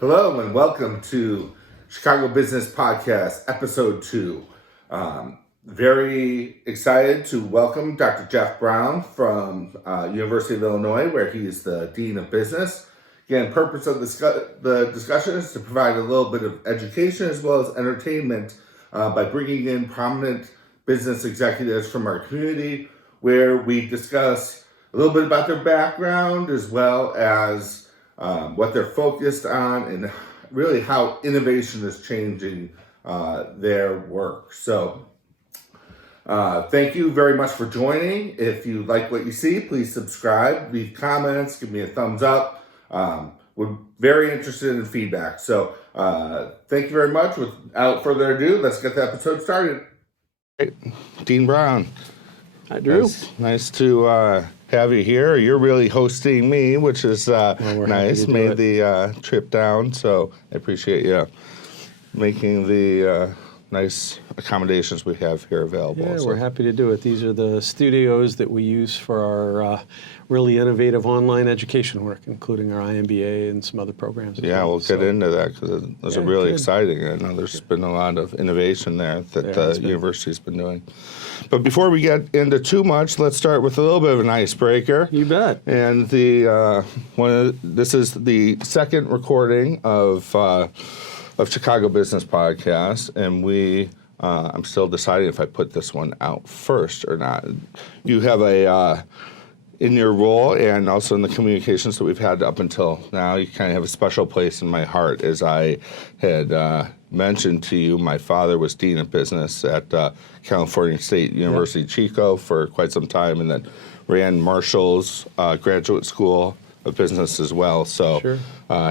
Hello and welcome to Chicago Business Podcast, Episode 2. Very excited to welcome Dr. Jeff Brown from University of Illinois, where he is the Dean of Business. Again, purpose of the discussion is to provide a little bit of education as well as entertainment by bringing in prominent business executives from our community, where we discuss a little bit about their background as well as what they're focused on and really how innovation is changing their work. So thank you very much for joining. If you like what you see, please subscribe, leave comments, give me a thumbs up. We're very interested in feedback. So thank you very much. Without further ado, let's get the episode started. Hey, Dean Brown. Hi, Drew. Nice to have you here. You're really hosting me, which is nice. Made the trip down, so I appreciate you making the nice accommodations we have here available. Yeah, we're happy to do it. These are the studios that we use for our really innovative online education work, including our IMBA and some other programs. Yeah, we'll get into that because those are really exciting. I know there's been a lot of innovation there that the university's been doing. But before we get into too much, let's start with a little bit of an icebreaker. You bet. And this is the second recording of Chicago Business Podcast, and I'm still deciding if I put this one out first or not. You have in your role and also in the communications that we've had up until now, you kind of have a special place in my heart. As I had mentioned to you, my father was Dean of Business at California State University, Chico, for quite some time, and then ran Marshall's Graduate School of Business as well. So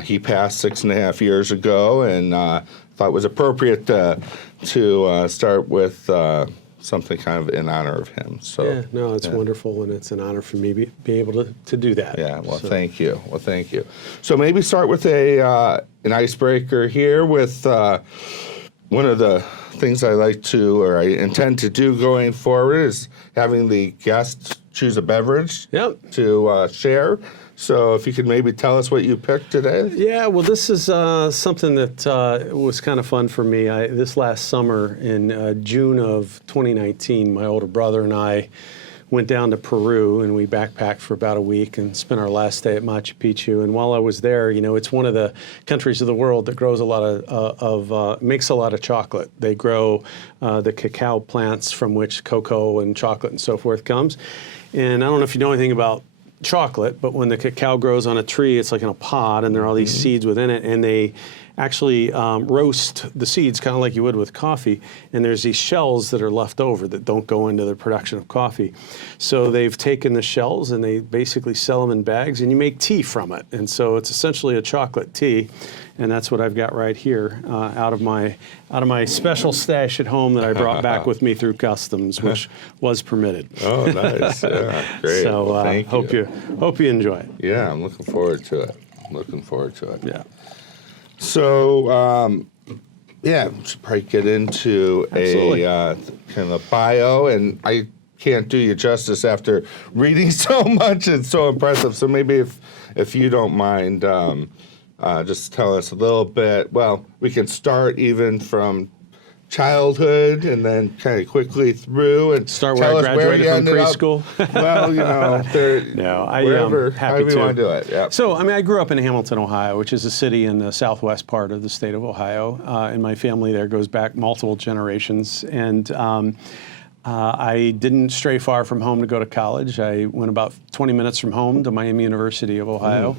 he passed 6.5 years ago, and thought it was appropriate to start with something kind of in honor of him. So it's wonderful, and it's an honor for me to be able to do that. Yeah, thank you. Well, thank you. So maybe start with an icebreaker here with one of the things I intend to do going forward is having the guests choose a beverage to share. So if you could maybe tell us what you picked today. Yeah, well, this is something that was kind of fun for me. This last summer in June of 2019, my older brother and I went down to Peru, and we backpacked for about a week and spent our last day at Machu Picchu. And while I was there, it's one of the countries of the world that grows a lot makes a lot of chocolate. They grow the cacao plants from which cocoa and chocolate and so forth comes. And I don't know if you know anything about chocolate, but when the cacao grows on a tree, it's like in a pod, and there are all these seeds within it, and they actually roast the seeds kind of like you would with coffee, and there's these shells that are left over that don't go into the production of coffee. So they've taken the shells and they basically sell them in bags, and you make tea from it. And so it's essentially a chocolate tea, and that's what I've got right here out of my special stash at home that I brought back with me through customs, which was permitted. Oh, nice! Yeah, great. So well, thank you. Hope you enjoy it. Yeah, I'm looking forward to it. Yeah. So, we should probably get into a kind of a bio, and I can't do you justice after reading so much. It's so impressive. So maybe if you don't mind, just tell us a little bit. Well, we can start even from childhood and then kind of quickly through and start where I graduated from preschool. Well, however you want to do it. Yeah. So, I grew up in Hamilton, Ohio, which is a city in the southwest part of the state of Ohio, and my family there goes back multiple generations. And I didn't stray far from home to go to college. I went about 20 minutes from home to Miami University of Ohio.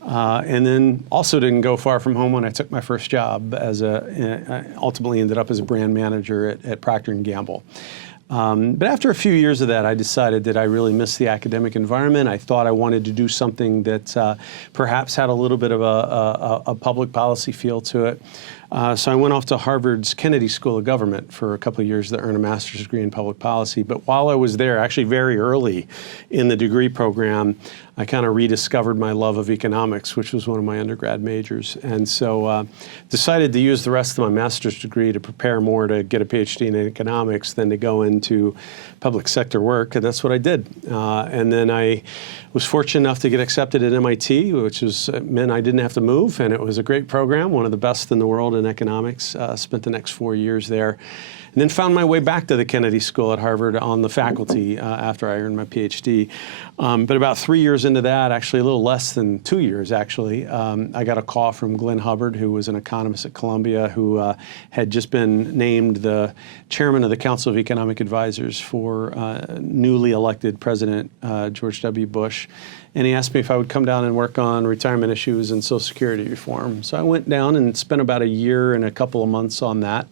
And then also didn't go far from home when I took my first job I ultimately ended up as a brand manager at Procter & Gamble. But after a few years of that, I decided that I really missed the academic environment. I thought I wanted to do something that perhaps had a little bit of a public policy feel to it. So I went off to Harvard's Kennedy School of Government for a couple of years to earn a master's degree in public policy. But while I was there, actually very early in the degree program, I kind of rediscovered my love of economics, which was one of my undergrad majors. And so decided to use the rest of my master's degree to prepare more to get a PhD in economics than to go into public sector work. And that's what I did. And then I was fortunate enough to get accepted at MIT, which meant I didn't have to move. And it was a great program, one of the best in the world in economics. Spent the next 4 years there. And then found my way back to the Kennedy School at Harvard on the faculty after I earned my PhD. But about 3 years into that, actually a little less than 2 years actually, I got a call from Glenn Hubbard, who was an economist at Columbia, who had just been named the chairman of the Council of Economic Advisors for newly elected President George W. Bush. And he asked me if I would come down and work on retirement issues and Social Security reform. So I went down and spent about a year and a couple of months on that.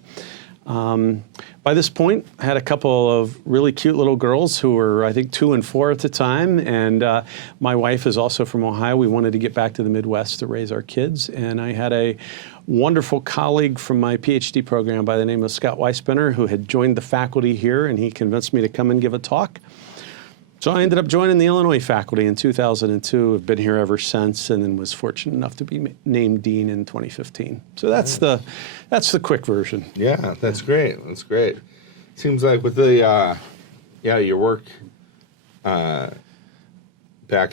By this point, I had a couple of really cute little girls who were, I think, 2 and 4 at the time. And my wife is also from Ohio. We wanted to get back to the Midwest to raise our kids. And I had a wonderful colleague from my PhD program by the name of Scott Weisbenner, who had joined the faculty here, and he convinced me to come and give a talk. So I ended up joining the Illinois faculty in 2002. I've been here ever since, and then was fortunate enough to be named dean in 2015. So that's the quick version. Yeah, that's great. That's great. Seems like with the your work back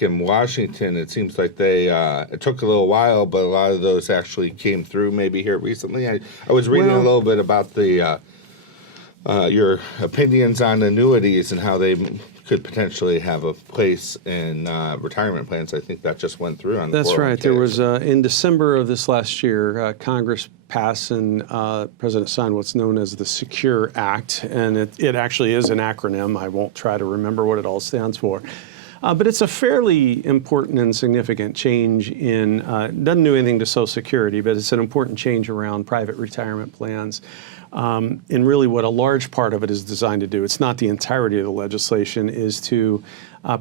in Washington, it seems like it took a little while, but a lot of those actually came through maybe here recently. I was reading a little bit about the your opinions on annuities and how they could potentially have a place in retirement plans. I think that just went through on the 401k. That's right. There was, in December of this last year, Congress passed and President signed what's known as the Secure Act, and it actually is an acronym. I won't try to remember what it all stands for. But it's a fairly important and significant change in, doesn't do anything to Social Security, but it's an important change around private retirement plans. And really what a large part of it is designed to do, it's not the entirety of the legislation, is to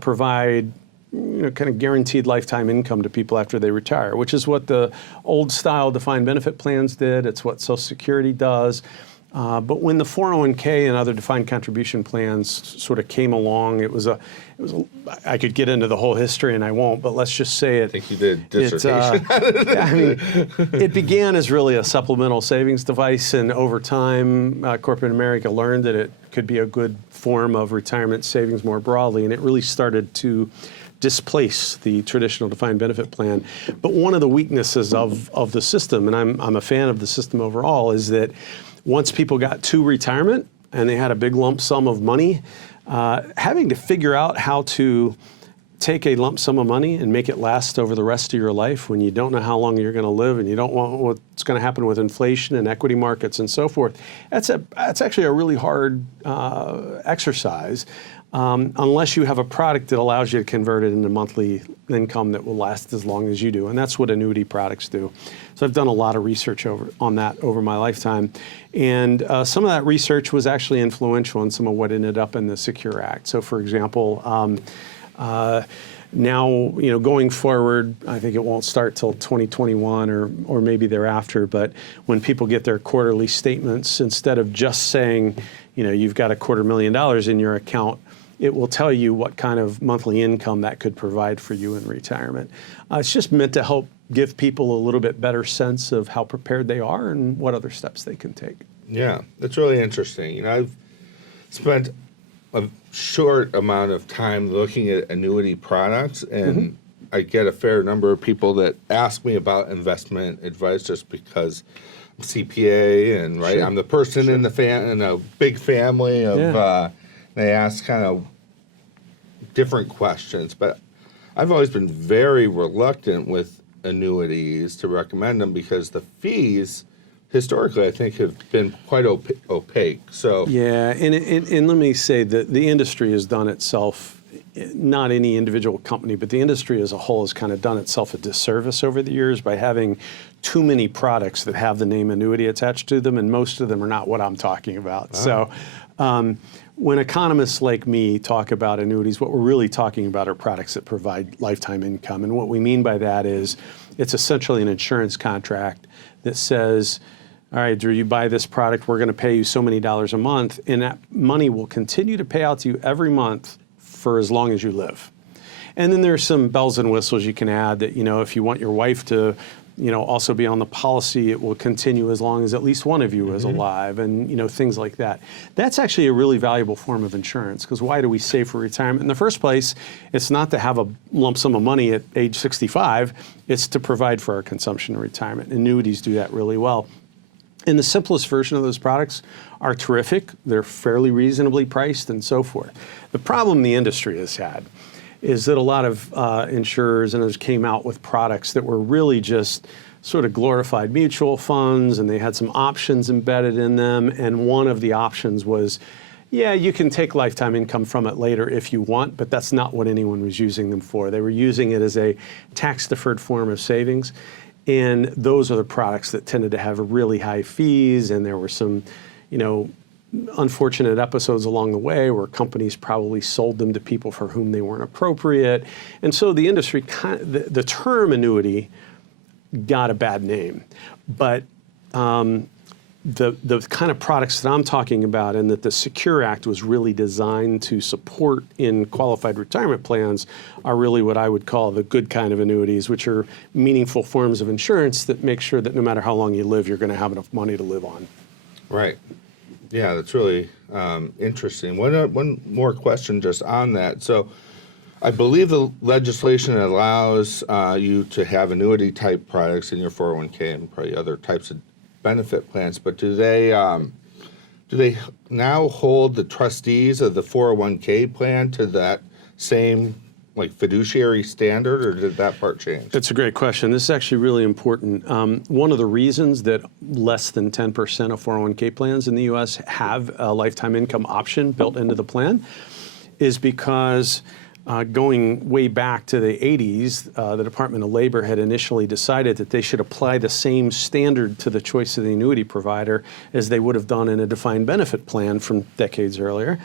provide kind of guaranteed lifetime income to people after they retire, which is what the old style defined benefit plans did. It's what Social Security does. But when the 401k and other defined contribution plans sort of came along, I could get into the whole history and I won't, but let's just say it. I think you did dissertation. It began as really a supplemental savings device, and over time, corporate America learned that it could be a good form of retirement savings more broadly, and it really started to displace the traditional defined benefit plan. But one of the weaknesses of the system, and I'm a fan of the system overall, is that once people got to retirement and they had a big lump sum of money, having to figure out how to take a lump sum of money and make it last over the rest of your life when you don't know how long you're going to live and you don't know what's going to happen with inflation and equity markets and so forth, that's actually a really hard exercise. Unless you have a product that allows you to convert it into monthly income that will last as long as you do. And that's what annuity products do. So I've done a lot of research on that over my lifetime. And some of that research was actually influential in some of what ended up in the Secure Act. So for example, now, going forward, I think it won't start till 2021 or maybe thereafter, but when people get their quarterly statements, instead of just saying, you've got $250,000 in your account, it will tell you what kind of monthly income that could provide for you in retirement. It's just meant to help give people a little bit better sense of how prepared they are and what other steps they can take. Yeah, that's really interesting. I've spent a short amount of time looking at annuity products, and I get a fair number of people that ask me about investment advice just because I'm CPA and sure. I'm the person in a big family of. They ask kind of different questions, but I've always been very reluctant with annuities to recommend them because the fees historically I think have been quite opaque. So yeah, and let me say that the industry has done itself, not any individual company, but the industry as a whole has kind of done itself a disservice over the years by having too many products that have the name annuity attached to them, and most of them are not what I'm talking about. Oh. So when economists like me talk about annuities, what we're really talking about are products that provide lifetime income. And what we mean by that is it's essentially an insurance contract that says all right, Drew, you buy this product, we're going to pay you so many dollars a month, and that money will continue to pay out to you every month for as long as you live. And then there's some bells and whistles you can add that, if you want your wife to, also be on the policy, it will continue as long as at least one of you is alive, and, things like that. That's actually a really valuable form of insurance, because why do we save for retirement? In the first place, it's not to have a lump sum of money at age 65, it's to provide for our consumption and retirement. Annuities do that really well. And the simplest version of those products are terrific. They're fairly reasonably priced and so forth. The problem the industry has had is that a lot of insurers and others came out with products that were really just sort of glorified mutual funds, and they had some options embedded in them. And one of the options was, yeah, you can take lifetime income from it later if you want, but that's not what anyone was using them for. They were using it as a tax-deferred form of savings. And those are the products that tended to have really high fees, and there were some, unfortunate episodes along the way where companies probably sold them to people for whom they weren't appropriate. And so the industry, the term annuity got a bad name. But the kind of products that I'm talking about and that the Secure Act was really designed to support in qualified retirement plans are really what I would call the good kind of annuities, which are meaningful forms of insurance that make sure that no matter how long you live, you're going to have enough money to live on. Right. Yeah, that's really interesting. One more question just on that. So I believe the legislation allows you to have annuity-type products in your 401k and probably other types of benefit plans, but do they now hold the trustees of the 401k plan to that same fiduciary standard, or did that part change? That's a great question. This is actually really important. One of the reasons that less than 10% of 401k plans in the U.S. have a lifetime income option built into the plan is because going way back to the 80s, the Department of Labor had initially decided that they should apply the same standard to the choice of the annuity provider as they would have done in a defined benefit plan from decades earlier.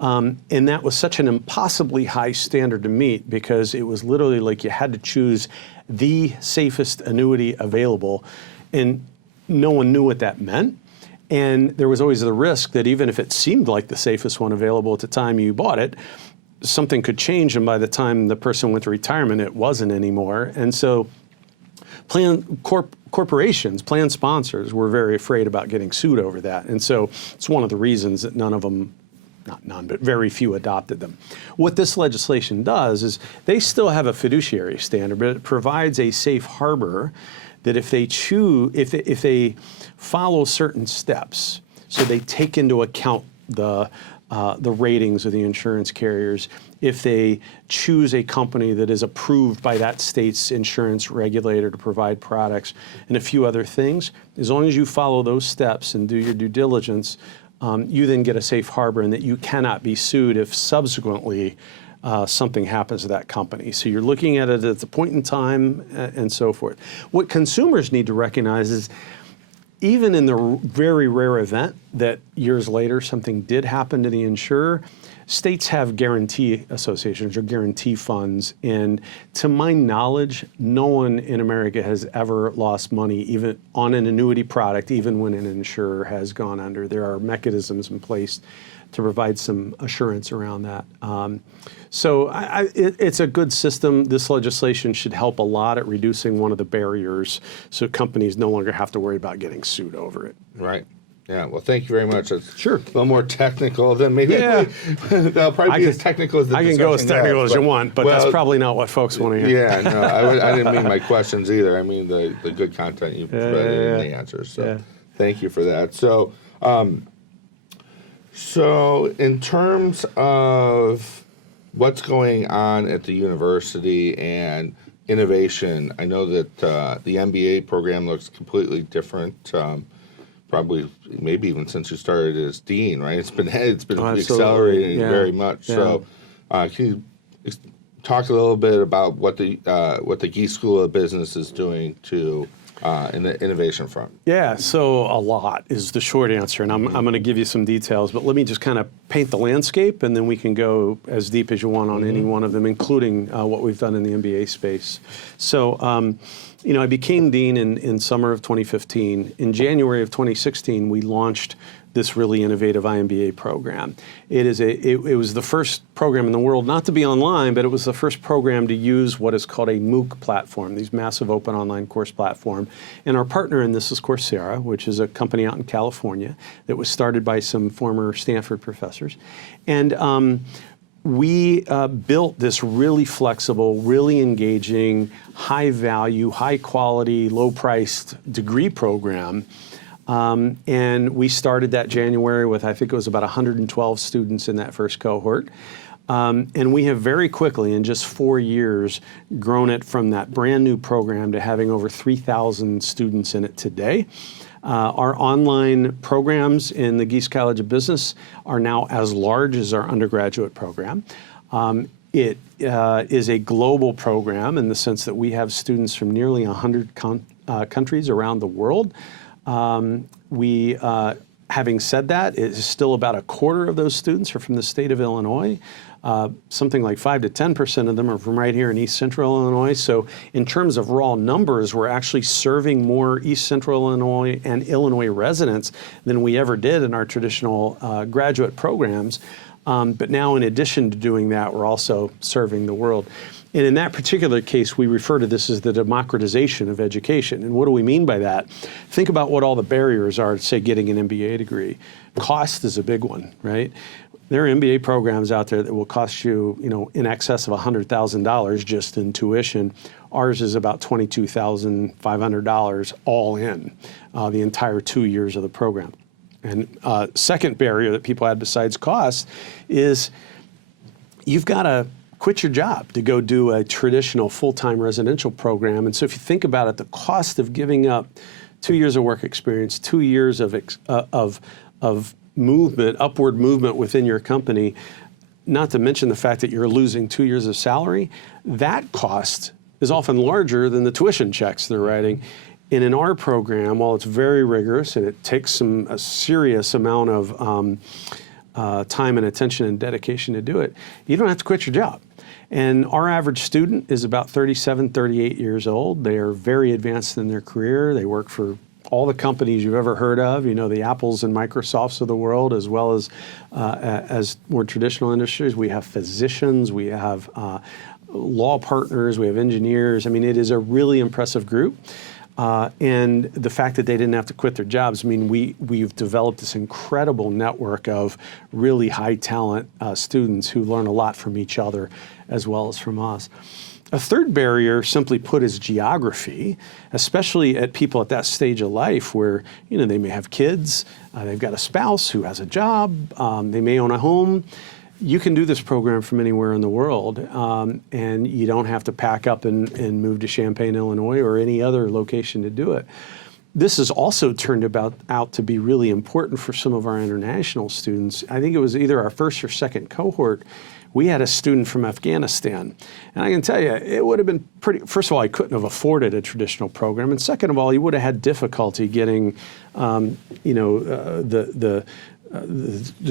And that was such an impossibly high standard to meet, because it was literally like you had to choose the safest annuity available, and no one knew what that meant. And there was always the risk that even if it seemed like the safest one available at the time you bought it, something could change, and by the time the person went to retirement, it wasn't anymore. And so corporations, plan sponsors were very afraid about getting sued over that. And so it's one of the reasons that none of them, not none, but very few adopted them. What this legislation does is they still have a fiduciary standard, but it provides a safe harbor that if they if they follow certain steps, so they take into account the ratings of the insurance carriers, if they choose a company that is approved by that state's insurance regulator to provide products, and a few other things, as long as you follow those steps and do your due diligence, you then get a safe harbor, and that you cannot be sued if subsequently something happens to that company. So you're looking at it at the point in time and so forth. What consumers need to recognize is, even in the very rare event that years later something did happen to the insurer, states have guarantee associations or guarantee funds. And to my knowledge, no one in America has ever lost money, even on an annuity product, even when an insurer has gone under. There are mechanisms in place to provide some assurance around that. So it's a good system. This legislation should help a lot at reducing one of the barriers, so companies no longer have to worry about getting sued over it. Right. Yeah. Well, thank you very much. That's sure. A little more technical than maybe. Yeah. That'll probably be as technical as the I can go as technical as you want, but that's probably not what folks want to hear. Yeah. No, I didn't mean my questions either. I mean the good content you provided in the answers. So thank you for that. So, so in terms of what's going on at the university and innovation, I know that the MBA program looks completely different. Probably, maybe even since you started as dean, right? It's been accelerating very much. Yeah. So, can you talk a little bit about what the Gies School of Business is doing to in the innovation front? Yeah, so a lot is the short answer, and I'm going to give you some details, but let me just kind of paint the landscape, and then we can go as deep as you want on any one of them, including what we've done in the MBA space. So, I became dean in summer of 2015. In January of 2016, we launched this really innovative IMBA program. It was the first program in the world not to be online, but it was the first program to use what is called a MOOC platform, these massive open online course platform. And our partner in this is Coursera, which is a company out in California that was started by some former Stanford professors. And we built this really flexible, really engaging, high value, high quality, low priced degree program. And we started that January with, I think it was about 112 students in that first cohort. And we have very quickly, in just 4 years, grown it from that brand new program to having over 3,000 students in it today. Our online programs in the Gies College of Business are now as large as our undergraduate program. It is a global program in the sense that we have students from nearly 100 countries around the world. Having said that, it is still about a quarter of those students are from the state of Illinois. Something like 5 to 10% of them are from right here in East Central Illinois. So in terms of raw numbers, we're actually serving more East Central Illinois and Illinois residents than we ever did in our traditional graduate programs. But now, in addition to doing that, we're also serving the world. And in that particular case, we refer to this as the democratization of education. And what do we mean by that? Think about what all the barriers are to, say, getting an MBA degree. Cost is a big one, right? There are MBA programs out there that will cost you, in excess of $100,000 just in tuition. Ours is about $22,500 all in, the entire 2 years of the program. And second barrier that people have besides cost is you've got to quit your job to go do a traditional full-time residential program. And so if you think about it, the cost of giving up 2 years of work experience, 2 years of movement, upward movement within your company, not to mention the fact that you're losing 2 years of salary, that cost is often larger than the tuition checks they're writing. And in our program, while it's very rigorous and it takes a serious amount of time and attention and dedication to do it, you don't have to quit your job. And our average student is about 37, 38 years old. They are very advanced in their career. They work for all the companies you've ever heard of, the Apples and Microsofts of the world, as well as more traditional industries. We have physicians, we have law partners, we have engineers. I mean, it is a really impressive group. And the fact that they didn't have to quit their jobs, we've developed this incredible network of really high talent students who learn a lot from each other as well as from us. A third barrier, simply put, is geography, especially at people at that stage of life where, they may have kids, they've got a spouse who has a job, they may own a home. You can do this program from anywhere in the world, and you don't have to pack up and move to Champaign, Illinois, or any other location to do it. This has also turned out to be really important for some of our international students. I think it was either our first or second cohort. We had a student from Afghanistan. And I can tell you, it would have been first of all, he couldn't have afforded a traditional program. And second of all, he would have had difficulty getting, the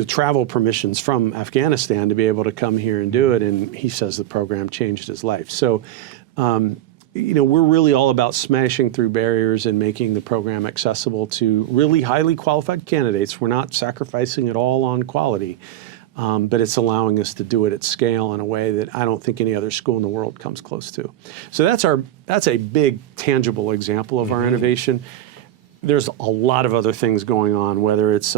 travel permissions from Afghanistan to be able to come here and do it. And he says the program changed his life. So, we're really all about smashing through barriers and making the program accessible to really highly qualified candidates. We're not sacrificing it all on quality, but it's allowing us to do it at scale in a way that I don't think any other school in the world comes close to. So that's a big, tangible example of our innovation. There's a lot of other things going on, whether it's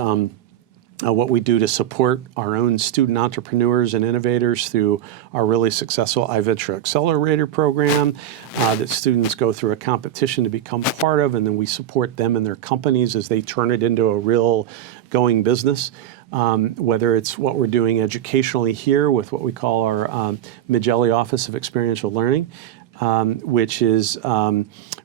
what we do to support our own student entrepreneurs and innovators through our really successful iVenture Accelerator program that students go through a competition to become part of, and then we support them and their companies as they turn it into a real going business. Whether it's what we're doing educationally here with what we call our Magelli Office of Experiential Learning, which is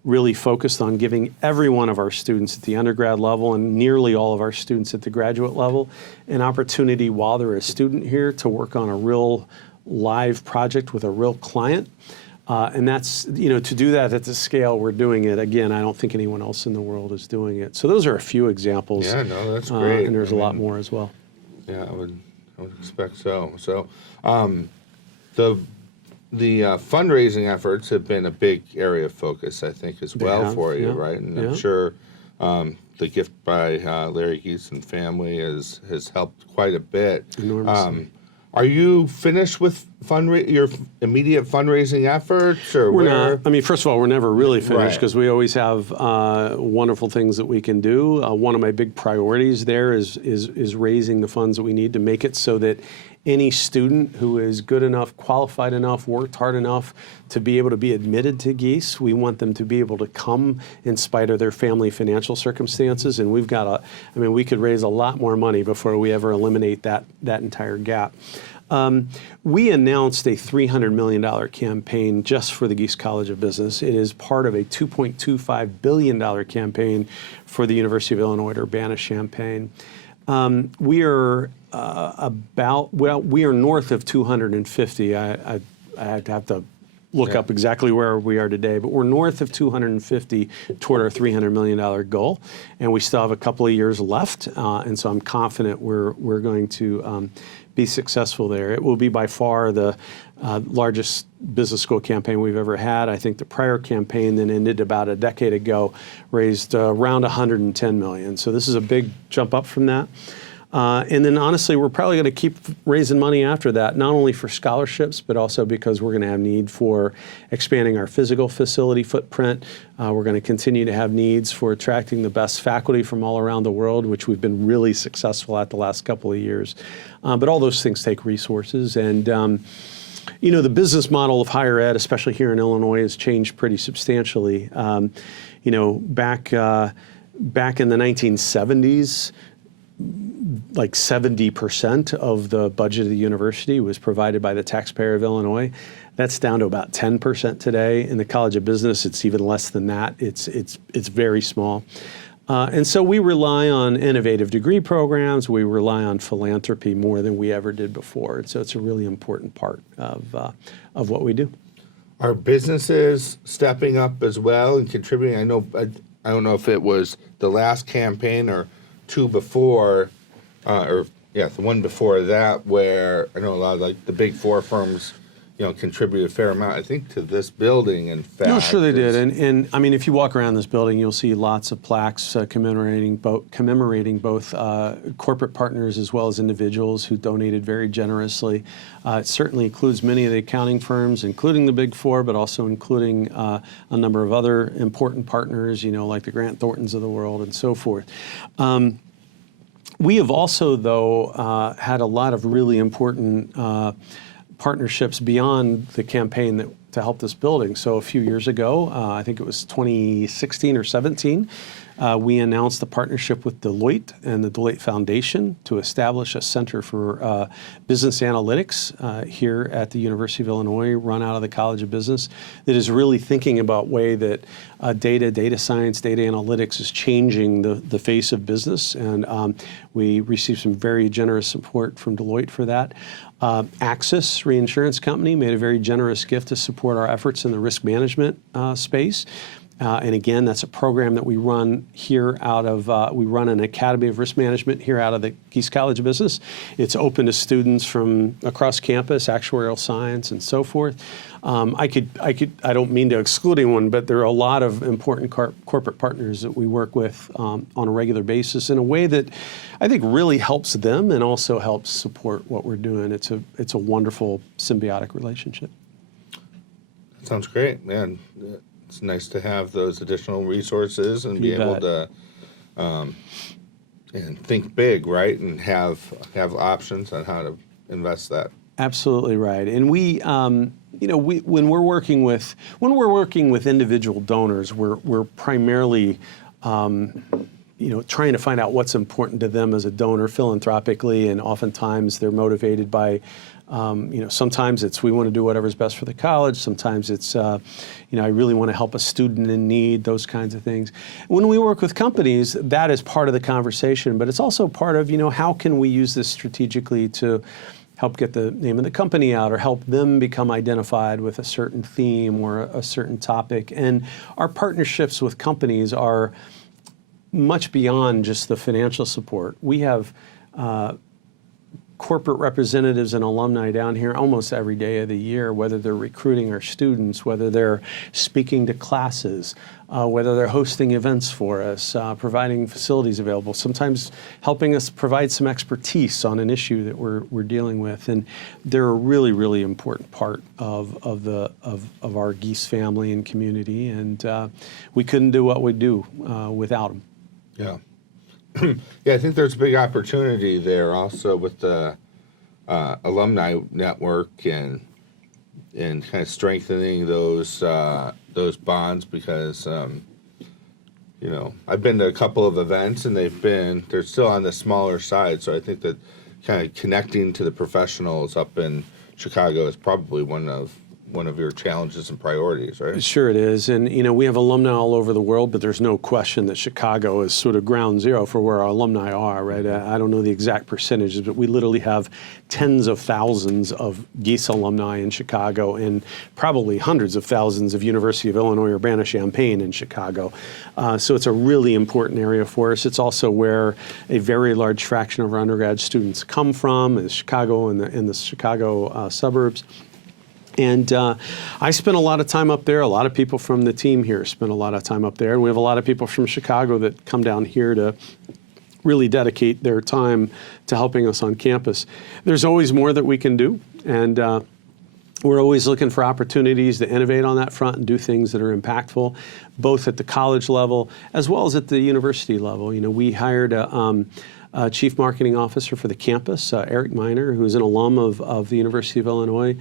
really focused on giving every one of our students at the undergrad level and nearly all of our students at the graduate level an opportunity while they're a student here to work on a real live project with a real client And that's, to do that at the scale we're doing it, again, I don't think anyone else in the world is doing it. So those are a few examples. Yeah, no, that's great. And there's a lot more as well. Yeah, I would expect so. So the fundraising efforts have been a big area of focus, I think, as well for you, right? And I'm sure the gift by Larry Gies and family has helped quite a bit. Enormously. Are you finished with your immediate fundraising efforts, or we're not? I mean, first of all, we're never really finished because we always have wonderful things that we can do. One of my big priorities there is raising the funds that we need to make it so that any student who is good enough, qualified enough, worked hard enough to be able to be admitted to Gies, we want them to be able to come in spite of their family financial circumstances. And we've got we could raise a lot more money before we ever eliminate that entire gap. We announced a $300 million campaign just for the Gies College of Business. It is part of a $2.25 billion campaign for the University of Illinois at Urbana-Champaign. We are we are north of 250. I'd have to look up exactly where we are today, but we're north of 250 toward our $300 million goal, and we still have a couple of years left, and so I'm confident we're going to be successful there. It will be by far the largest business school campaign we've ever had. I think the prior campaign that ended about a decade ago raised around $110 million. So this is a big jump up from that. And then honestly, we're probably going to keep raising money after that, not only for scholarships, but also because we're going to have need for expanding our physical facility footprint. We're going to continue to have needs for attracting the best faculty from all around the world, which we've been really successful at the last couple of years. But all those things take resources. And the business model of higher ed, especially here in Illinois, has changed pretty substantially. Back in the 1970s, like 70% of the budget of the university was provided by the taxpayer of Illinois. That's down to about 10% today. In the College of Business, it's even less than that. It's very small. And so we rely on innovative degree programs. We rely on philanthropy more than we ever did before. And so it's a really important part of what we do. Are businesses stepping up as well and contributing? I don't know if it was the last campaign or two before, the one before that, where I know a lot of the big four firms, contribute a fair amount, I think, to this building, in fact. No, sure they did. And I mean, if you walk around this building, you'll see lots of plaques commemorating both corporate partners as well as individuals who donated very generously. It certainly includes many of the accounting firms, including the big four, but also including a number of other important partners, like the Grant Thorntons of the world and so forth. We have also, though, had a lot of really important partnerships beyond the campaign to help this building. So a few years ago, I think it was 2016 or 17, we announced a partnership with Deloitte and the Deloitte Foundation to establish a center for business analytics here at the University of Illinois, run out of the College of Business, that is really thinking about way that data science, data analytics is changing the face of business. And we received some very generous support from Deloitte for that. Axis Reinsurance Company made a very generous gift to support our efforts in the risk management space. And again, that's a program that we run here out of, we run an Academy of Risk Management here out of the Gies College of Business. It's open to students from across campus, actuarial science and so forth. I don't mean to exclude anyone, but there are a lot of important corporate partners that we work with on a regular basis in a way that I think really helps them and also helps support what we're doing. It's a wonderful symbiotic relationship. That sounds great, man. It's nice to have those additional resources and be able to and think big, right? And have options on how to invest that. Absolutely right. And we, when we're working with individual donors, we're primarily trying to find out what's important to them as a donor philanthropically, and oftentimes they're motivated by sometimes it's we want to do whatever's best for the college. Sometimes it's, I really want to help a student in need, those kinds of things. When we work with companies, that is part of the conversation, but it's also part of, how can we use this strategically to help get the name of the company out or help them become identified with a certain theme or a certain topic. And our partnerships with companies are much beyond just the financial support. We have corporate representatives and alumni down here almost every day of the year, whether they're recruiting our students, whether they're speaking to classes, whether they're hosting events for us, providing facilities available, sometimes helping us provide some expertise on an issue that we're dealing with. And they're a really, really important part of our Gies family and community. And we couldn't do what we do without them. Yeah. Yeah, I think there's a big opportunity there also with the Alumni Network and kind of strengthening those bonds because I've been to a couple of events and they're still on the smaller side, so I think that kind of connecting to the professionals up in Chicago is probably one of your challenges and priorities, right? Sure it is. And, we have alumni all over the world, but there's no question that Chicago is sort of ground zero for where our alumni are, right? I don't know the exact percentages, but we literally have tens of thousands of Gies alumni in Chicago and probably hundreds of thousands of University of Illinois Urbana-Champaign in Chicago. So it's a really important area for us. It's also where a very large fraction of our undergrad students come from, is Chicago and the Chicago suburbs. And I spent a lot of time up there. A lot of people from the team here spend a lot of time up there. And we have a lot of people from Chicago that come down here to really dedicate their time to helping us on campus. There's always more that we can do. And we're always looking for opportunities to innovate on that front and do things that are impactful, both at the college level as well as at the university level. We hired a chief marketing officer for the campus, Eric Miner, who's an alum of the University of Illinois.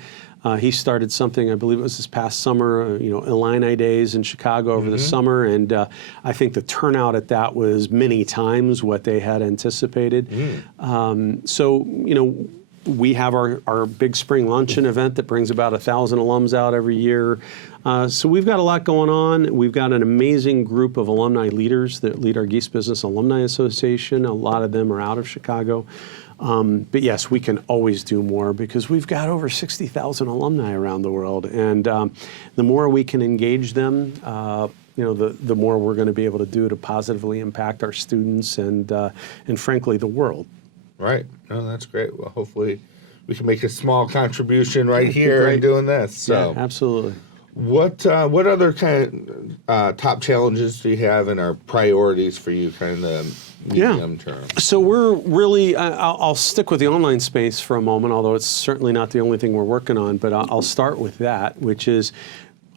He started something, I believe it was this past summer, Illini Days in Chicago over the summer, and I think the turnout at that was many times what they had anticipated. We have our big spring luncheon event that brings about 1,000 alums out every year. So we've got a lot going on. We've got an amazing group of alumni leaders that lead our Gies Business Alumni Association. A lot of them are out of Chicago. But yes, we can always do more because we've got over 60,000 alumni around the world. And the more we can engage them, the more we're going to be able to do to positively impact our students and frankly, the world. Right. No, that's great. Well, hopefully we can make a small contribution right here in doing this. So. Yeah, absolutely. What other kind of top challenges do you have and are priorities for you kind of the medium term? So we're really, I'll stick with the online space for a moment, although it's certainly not the only thing we're working on, but I'll start with that, which is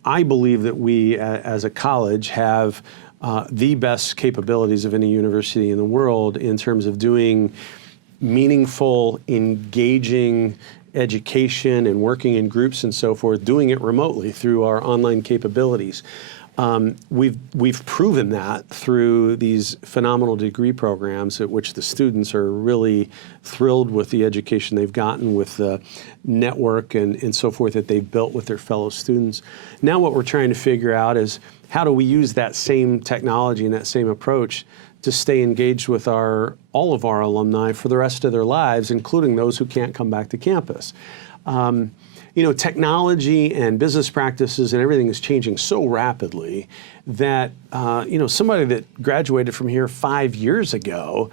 I believe that we as a college have the best capabilities of any university in the world in terms of doing meaningful, engaging education and working in groups and so forth, doing it remotely through our online capabilities. We've proven that through these phenomenal degree programs at which the students are really thrilled with the education they've gotten, with the network and so forth that they've built with their fellow students. Now what we're trying to figure out is how do we use that same technology and that same approach to stay engaged with all of our alumni for the rest of their lives, including those who can't come back to campus. Technology and business practices and everything is changing so rapidly that, somebody that graduated from here 5 years ago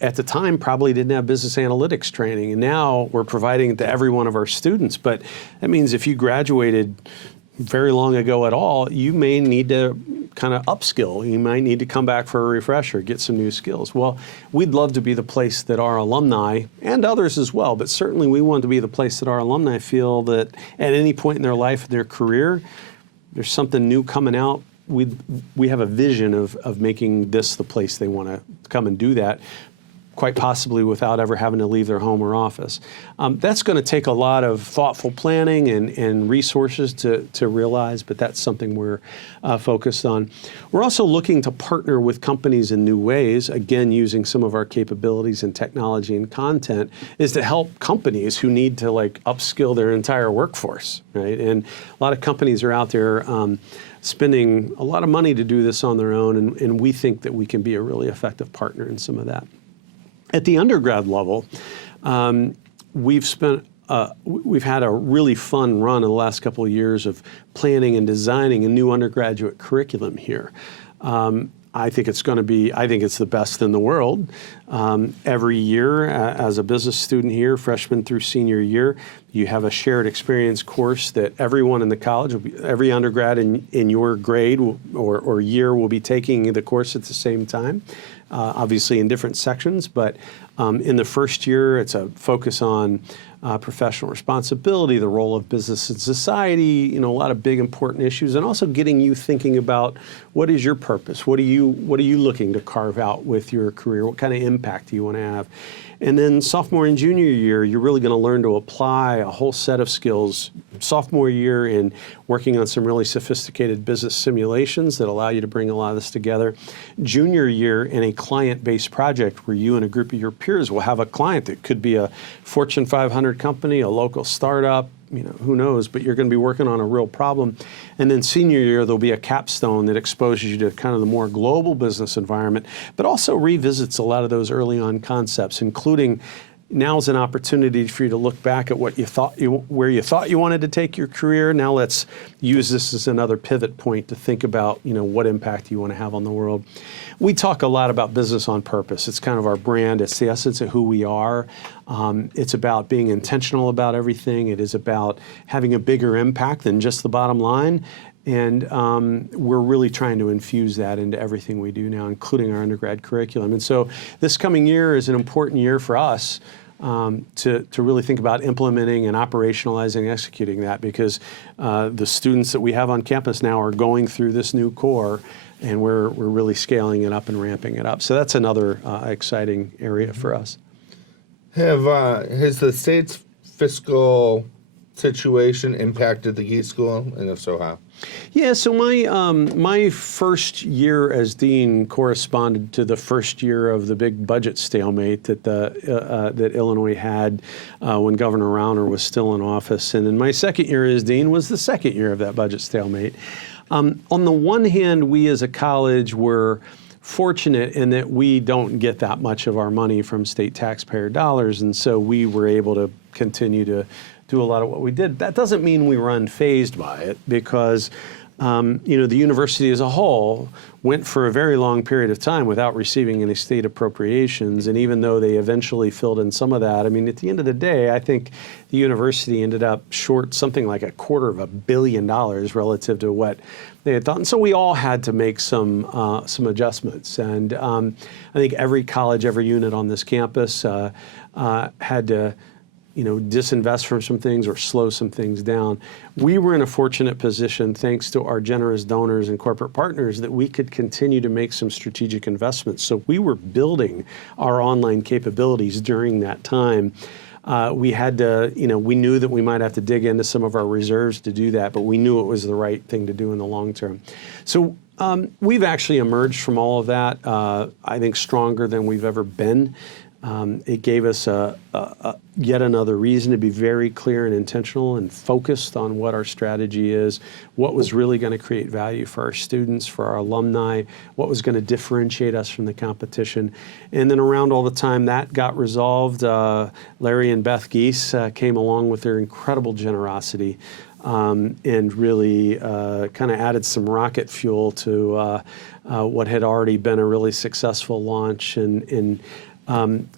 at the time probably didn't have business analytics training, and now we're providing it to every one of our students. But that means if you graduated very long ago at all, you may need to kind of upskill. You might need to come back for a refresher, get some new skills. Well, we'd love to be the place that our alumni, and others as well, but certainly we want to be the place that our alumni feel that at any point in their life, their career, there's something new coming out. We have a vision of making this the place they want to come and do that, quite possibly without ever having to leave their home or office. That's going to take a lot of thoughtful planning and resources to realize, but that's something we're focused on. We're also looking to partner with companies in new ways, again, using some of our capabilities in technology and content, is to help companies who need to upskill their entire workforce, right? And a lot of companies are out there spending a lot of money to do this on their own, and we think that we can be a really effective partner in some of that. At the undergrad level, we've had a really fun run in the last couple of years of planning and designing a new undergraduate curriculum here. I think it's the best in the world. Every year, as a business student here, freshman through senior year, you have a shared experience course that everyone in the college, every undergrad in your grade or year will be taking the course at the same time, obviously in different sections. But in the first year, it's a focus on professional responsibility, the role of business in society, a lot of big important issues, and also getting you thinking about what is your purpose, what are you looking to carve out with your career, what kind of impact do you want to have. And then sophomore and junior year, you're really going to learn to apply a whole set of skills. Sophomore year in working on some really sophisticated business simulations that allow you to bring a lot of this together. Junior year in a client-based project where you and a group of your peers will have a client that could be a Fortune 500 company, a local startup, who knows, but you're going to be working on a real problem. And then senior year, there'll be a capstone that exposes you to kind of the more global business environment, but also revisits a lot of those early on concepts, including now's an opportunity for you to look back at where you thought you wanted to take your career. Now let's use this as another pivot point to think about, what impact you want to have on the world. We talk a lot about business on purpose. It's kind of our brand. It's the essence of who we are. It's about being intentional about everything. It is about having a bigger impact than just the bottom line. And we're really trying to infuse that into everything we do now, including our undergrad curriculum. And so this coming year is an important year for us to really think about implementing and operationalizing and executing that, because the students that we have on campus now are going through this new core, and we're really scaling it up and ramping it up. So that's another exciting area for us. Has the state's fiscal situation impacted the Gies School, and if so, how? Yeah, so my first year as dean corresponded to the first year of the big budget stalemate that Illinois had when Governor Rauner was still in office, and then my second year as dean was the second year of that budget stalemate. On the one hand, we as a college were fortunate in that we don't get that much of our money from state taxpayer dollars, and so we were able to continue to do a lot of what we did. That doesn't mean we were unfazed by it, because the university as a whole went for a very long period of time without receiving any state appropriations. And even though they eventually filled in some of that, at the end of the day, I think the university ended up short something like $250 million relative to what they had thought. And so we all had to make some adjustments. And I think every college, every unit on this campus had to disinvest from some things or slow some things down. We were in a fortunate position, thanks to our generous donors and corporate partners, that we could continue to make some strategic investments. So we were building our online capabilities during that time. We had to, we knew that we might have to dig into some of our reserves to do that, but we knew it was the right thing to do in the long term. So we've actually emerged from all of that, I think, stronger than we've ever been. It gave us yet another reason to be very clear and intentional and focused on what our strategy is, what was really going to create value for our students, for our alumni, what was going to differentiate us from the competition. And then around all the time that got resolved, Larry and Beth Gies came along with their incredible generosity and really kind of added some rocket fuel to what had already been a really successful launch. And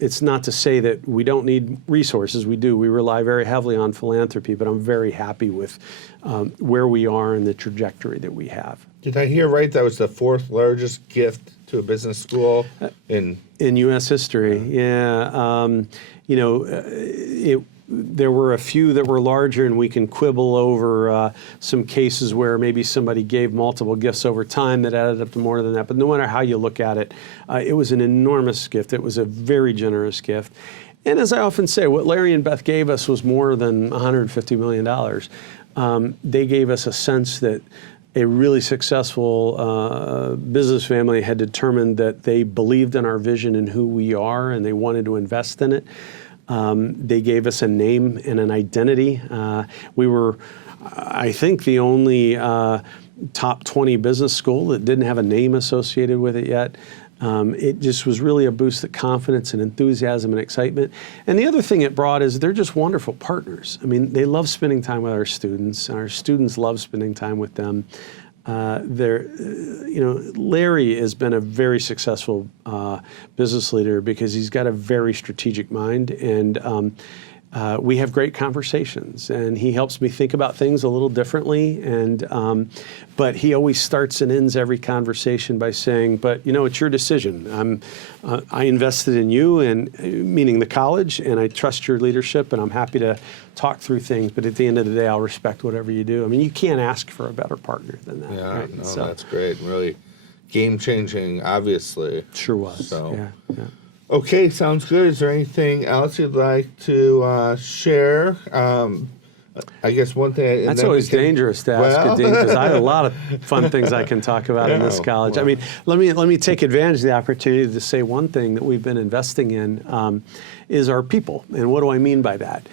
it's not to say that we don't need resources. We do. We rely very heavily on philanthropy, but I'm very happy with where we are and the trajectory that we have. Did I hear right? That was the fourth largest gift to a business school in U.S. history. Yeah. There were a few that were larger, and we can quibble over some cases where maybe somebody gave multiple gifts over time that added up to more than that. But no matter how you look at it, it was an enormous gift. It was a very generous gift. And as I often say, what Larry and Beth gave us was more than $150 million. They gave us a sense that a really successful business family had determined that they believed in our vision and who we are, and they wanted to invest in it. They gave us a name and an identity. We were, I think, the only top 20 business school that didn't have a name associated with it yet. It just was really a boost of confidence and enthusiasm and excitement. And the other thing it brought is they're just wonderful partners. I mean, they love spending time with our students, and our students love spending time with them. Larry has been a very successful business leader because he's got a very strategic mind, and we have great conversations, and he helps me think about things a little differently. But he always starts and ends every conversation by saying, "But it's your decision. I invested in you, and meaning the college, and I trust your leadership, and I'm happy to talk through things. But at the end of the day, I'll respect whatever you do." I mean, you can't ask for a better partner than that. Yeah, right? no, that's great. Really game-changing, obviously. Sure was. So. Yeah. Okay, sounds good. Is there anything else you'd like to share? I guess one thing. That's always dangerous to ask a dean, because I have a lot of fun things I can talk about in this college. Well. I mean, let me take advantage of the opportunity to say one thing that we've been investing in is our people. And what do I mean by that?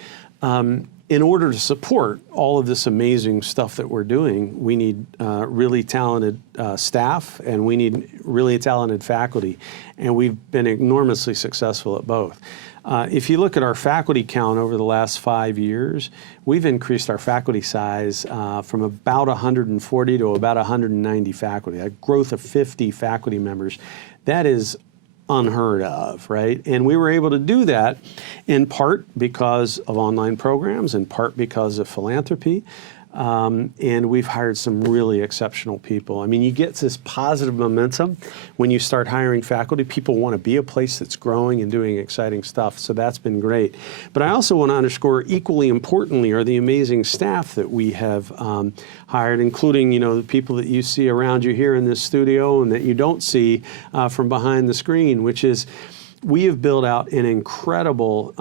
In order to support all of this amazing stuff that we're doing, we need really talented staff, and we need really talented faculty. And we've been enormously successful at both. If you look at our faculty count over the last 5 years, we've increased our faculty size from about 140 to about 190 faculty, a growth of 50 faculty members. That is unheard of, right? And we were able to do that in part because of online programs, in part because of philanthropy, and we've hired some really exceptional people. I mean, you get this positive momentum when you start hiring faculty. People want to be a place that's growing and doing exciting stuff, so that's been great. But I also want to underscore, equally importantly, are the amazing staff that we have hired, including the people that you see around you here in this studio and that you don't see from behind the screen, which is we have built out an incredible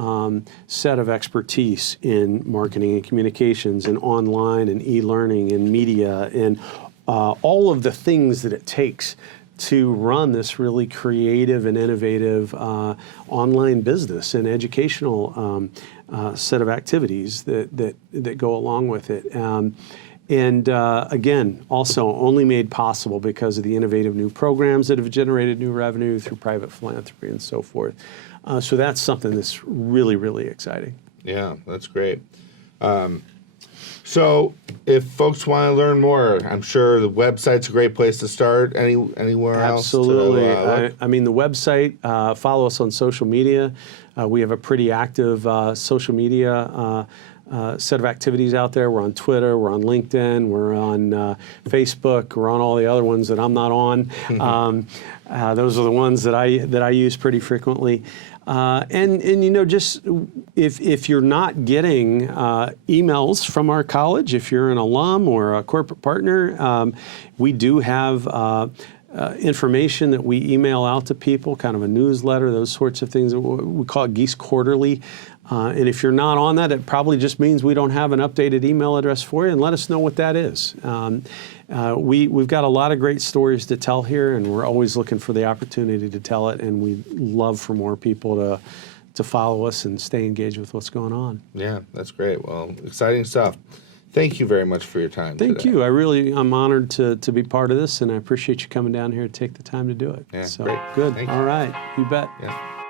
set of expertise in marketing and communications and online and e-learning and media and all of the things that it takes to run this really creative and innovative online business and educational set of activities that go along with it. And again, also only made possible because of the innovative new programs that have generated new revenue through private philanthropy and so forth. So that's something that's really, really exciting. Yeah, that's great. So if folks want to learn more, I'm sure the website's a great place to start. Anywhere else? Absolutely. I mean, the website, follow us on social media. We have a pretty active social media set of activities out there. We're on Twitter, we're on LinkedIn, we're on Facebook, we're on all the other ones that I'm not on. Those are the ones that I use pretty frequently. And just if you're not getting emails from our college, if you're an alum or a corporate partner, we do have information that we email out to people, kind of a newsletter, those sorts of things. We call it Gies Quarterly. And if you're not on that, it probably just means we don't have an updated email address for you, and let us know what that is. We've got a lot of great stories to tell here, and we're always looking for the opportunity to tell it, and we'd love for more people to follow us and stay engaged with what's going on. Yeah, that's great. Well, exciting stuff. Thank you very much for your time Thank today. you. I'm honored to be part of this, and I appreciate you coming down here to take the time to do it. Yeah, so great. good. Thank you. All right. You bet. Yeah.